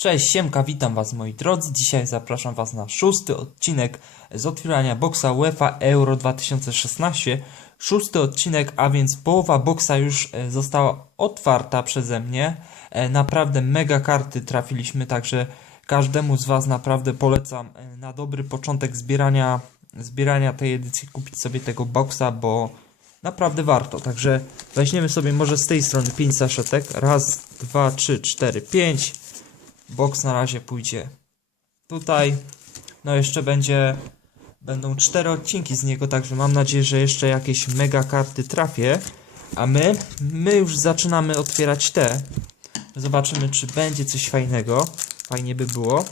Cześć, Siemka, witam Was moi drodzy. Dzisiaj zapraszam Was na szósty odcinek z otwierania boksa UEFA Euro 2016. Szósty odcinek, a więc połowa boksa już e, została otwarta przeze mnie. E, Naprawdę mega karty trafiliśmy, także każdemu z Was naprawdę polecam e, na dobry początek zbierania, zbierania tej edycji kupić sobie tego boksa, bo naprawdę warto. Także weźmiemy sobie może z tej strony 5 saszetek. Raz, dwa, trzy, cztery, pięć. Box na razie pójdzie tutaj. No jeszcze będzie będą cztery odcinki z niego, także mam nadzieję, że jeszcze jakieś mega karty trafię. A my, my już zaczynamy otwierać te. Zobaczymy, czy będzie coś fajnego. Fajnie by było.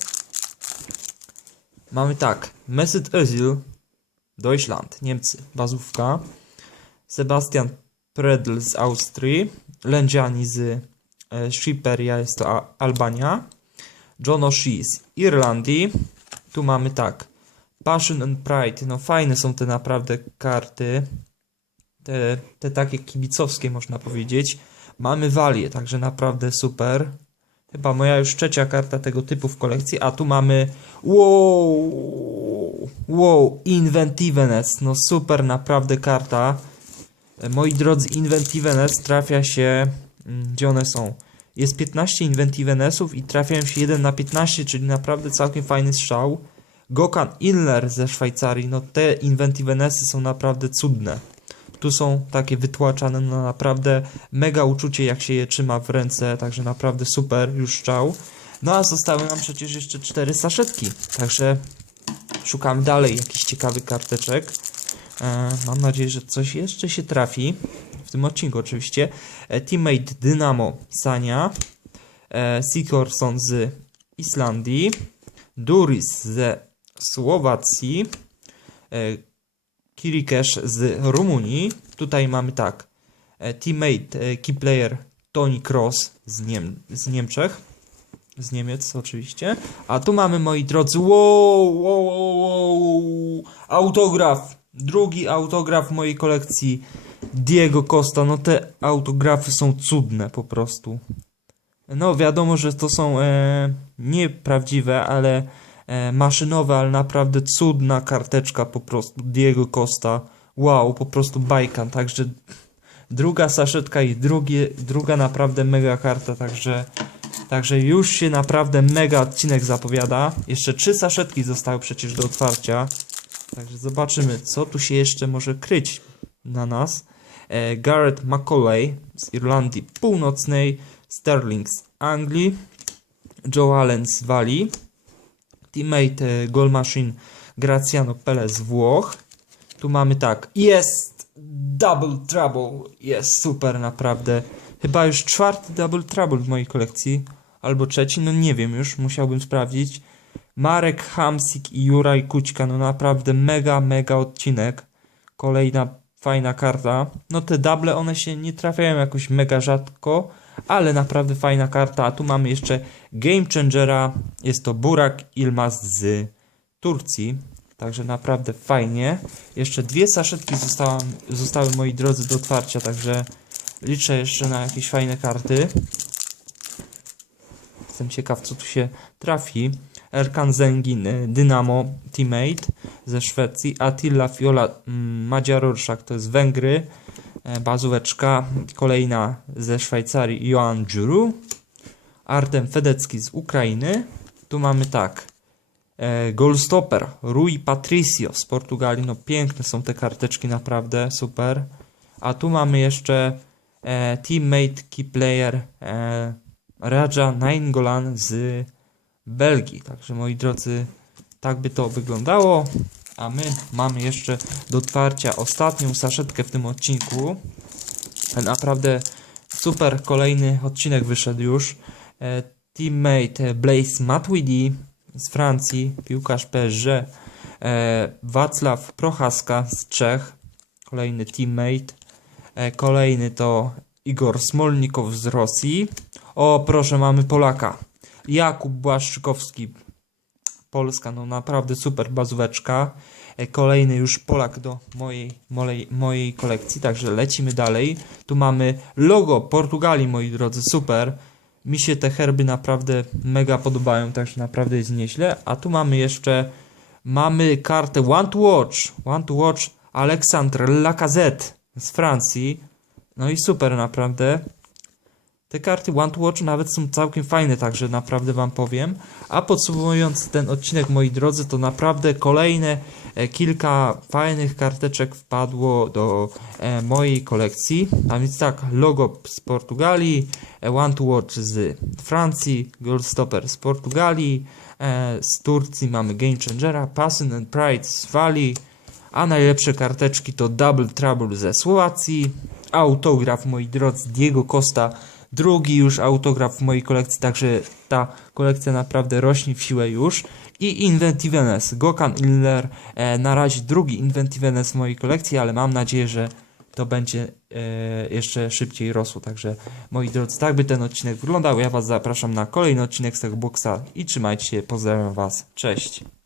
Mamy tak. Mesut Özil, Deutschland, Niemcy, bazówka. Sebastian Predl z Austrii. Lędziani z e, Szyperia, jest to A- Albania. John O'Shea z Irlandii. Tu mamy tak. Passion and Pride. No fajne są te naprawdę karty. Te, te takie kibicowskie można powiedzieć. Mamy Walię, także naprawdę super. Chyba moja już trzecia karta tego typu w kolekcji. A tu mamy. Wow! Wow! Inventiveness. No super, naprawdę karta. Moi drodzy, Inventiveness trafia się. mm, Gdzie one są? Jest 15 Inventivenesów i trafiają się 1 na 15, czyli naprawdę całkiem fajny strzał. Gokan Inler ze Szwajcarii, no te Inventivenesy są naprawdę cudne. Tu są takie wytłaczane, no naprawdę mega uczucie jak się je trzyma w ręce, także naprawdę super, już strzał. No a zostały nam przecież jeszcze cztery saszetki, także szukamy dalej jakichś ciekawych karteczek. E, mam nadzieję, że coś jeszcze się trafi. W tym odcinku oczywiście. E, teammate Dynamo Sania. E, Sigurdsson z Islandii. Duris ze Słowacji. E, Kirikesz z Rumunii. Tutaj mamy tak. Teammate, key player Tony Cross z, Niem z Niemczech. Z Niemiec oczywiście. A tu mamy, moi drodzy, wow, wow, wow, wow, autograf. Drugi autograf mojej kolekcji Diego Costa. No te autografy są cudne po prostu. No wiadomo, że to są e, nieprawdziwe, ale e, maszynowe, ale naprawdę cudna karteczka po prostu Diego Costa. Wow, po prostu bajka. Także druga saszetka i drugie, druga naprawdę mega karta, także Także już się naprawdę mega odcinek zapowiada. Jeszcze trzy saszetki zostały przecież do otwarcia. Także zobaczymy, co tu się jeszcze może kryć na nas. E, Garrett McCauley z Irlandii Północnej, Sterling z Anglii, Joe Allen z Walii, teammate e, Goal Machine Graziano Pele z Włoch. Tu mamy tak, jest Double Trouble, jest super naprawdę. Chyba już czwarty Double Trouble w mojej kolekcji, albo trzeci, no nie wiem już, musiałbym sprawdzić. Marek Hamsik i Juraj Kućka, no naprawdę mega, mega odcinek. Kolejna fajna karta. No te double, one się nie trafiają jakoś mega rzadko, ale naprawdę fajna karta. A tu mamy jeszcze Game Changera, jest to Burak Ilmaz z Turcji. Także naprawdę fajnie. Jeszcze dwie saszetki zostały, zostały moi drodzy do otwarcia, także liczę jeszcze na jakieś fajne karty. Jestem ciekaw, co tu się trafi. Erkan Zengin, Dynamo teammate ze Szwecji. Attila Fiola, mm, Madzia Rorschach to jest Węgry. E, Bazóweczka. Kolejna ze Szwajcarii, Johan Juru. Artem Fedecki z Ukrainy. Tu mamy tak. E, Goalstopper, Rui Patricio z Portugalii. No piękne są te karteczki, naprawdę super. A tu mamy jeszcze e, teammate, key player e, Raja Nainggolan z Belgii. Także moi drodzy, tak by to wyglądało. A my mamy jeszcze do otwarcia ostatnią saszetkę w tym odcinku. Naprawdę super kolejny odcinek wyszedł już. E, Teammate Blaise Matuidi z Francji, piłkarz PSG. E, Wacław Prochaska z Czech, kolejny teammate. E, Kolejny to Igor Smolnikow z Rosji. O, proszę, mamy Polaka. Jakub Błaszczykowski, Polska, no naprawdę super bazóweczka. E, Kolejny już Polak do mojej, mojej, mojej kolekcji, także lecimy dalej. Tu mamy logo Portugalii, moi drodzy, super. Mi się te herby naprawdę mega podobają, także naprawdę jest nieźle. A tu mamy jeszcze, mamy kartę One to Watch, One to Watch Alexandre Lacazette z Francji. No i super naprawdę. Te karty One to Watch nawet są całkiem fajne, także naprawdę wam powiem. A podsumowując ten odcinek, moi drodzy, to naprawdę kolejne e, kilka fajnych karteczek wpadło do e, mojej kolekcji. A więc tak, logo z Portugalii, e, One to Watch z Francji, Goldstopper z Portugalii, z Turcji mamy Game Changera, Passion and Pride z Walii, a najlepsze karteczki to Double Trouble ze Słowacji, autograf moi drodzy Diego Costa, drugi już autograf w mojej kolekcji, także ta kolekcja naprawdę rośnie w siłę już. I Inventiveness, Gokan Iller, e, na razie drugi Inventiveness w mojej kolekcji, ale mam nadzieję, że to będzie e, jeszcze szybciej rosło. Także moi drodzy, tak by ten odcinek wyglądał. Ja Was zapraszam na kolejny odcinek z tego boxa i trzymajcie się, pozdrawiam Was, cześć.